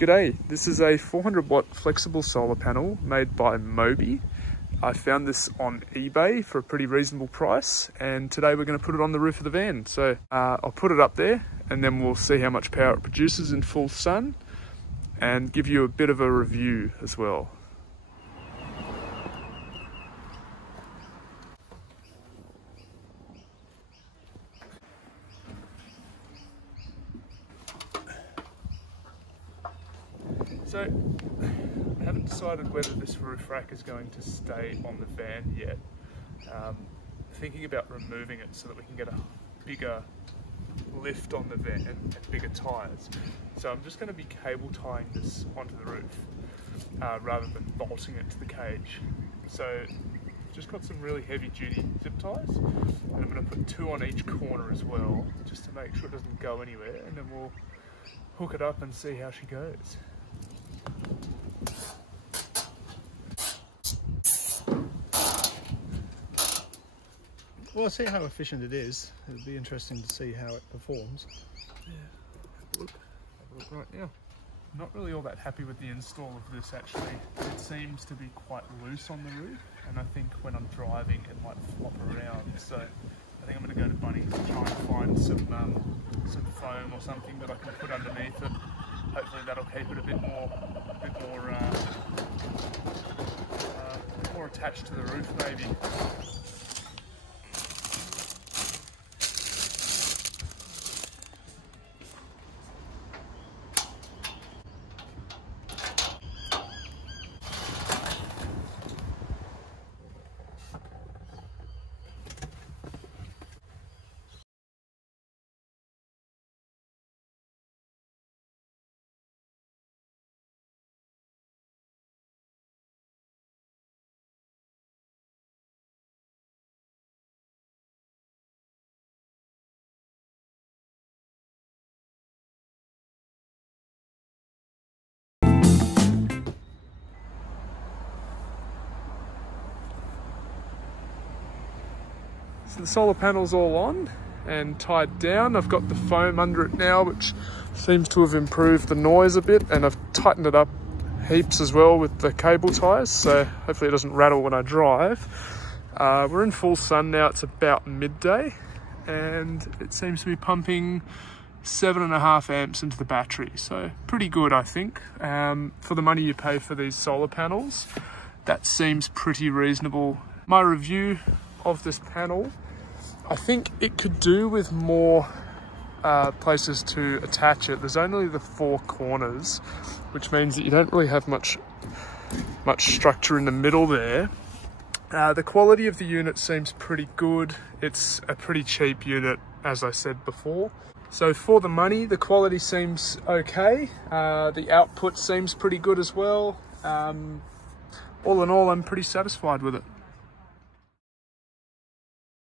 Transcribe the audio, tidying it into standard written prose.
G'day, this is a 400 watt flexible solar panel made by Mobi. I found this on eBay for a pretty reasonable price, and today we're going to put it on the roof of the van. So I'll put it up there and then we'll see how much power it produces in full sun and give you a bit of a review as well. So, I haven't decided whether this roof rack is going to stay on the van yet. Thinking about removing it so that we can get a bigger lift on the van and bigger tyres. So I'm just going to be cable tying this onto the roof rather than bolting it to the cage. So just got some really heavy duty zip ties, and I'm going to put 2 on each corner as well, just to make sure it doesn't go anywhere, and then we'll hook it up and see how she goes. Well, I'll see how efficient it is. It'll be interesting to see how it performs. Yeah, have a look right now. I'm not really all that happy with the install of this actually. It seems to be quite loose on the roof, and I think when I'm driving it might flop around. So I think I'm going to go to Bunnings and try and find some foam or something that I can put underneath it. Hopefully that'll keep it a bit more attached to the roof maybe. So the solar panel's all on and tied down. I've got the foam under it now, which seems to have improved the noise a bit, and I've tightened it up heaps as well with the cable ties, so hopefully it doesn't rattle when I drive. We're in full sun now. It's about midday and it seems to be pumping 7.5 amps into the battery, so pretty good I think. For the money you pay for these solar panels, that seems pretty reasonable. My review of this panel, I think it could do with more places to attach it. There's only the 4 corners, which means that you don't really have much structure in the middle there. The quality of the unit seems pretty good. It's a pretty cheap unit, as I said before. So for the money, the quality seems okay. The output seems pretty good as well. All in all, I'm pretty satisfied with it.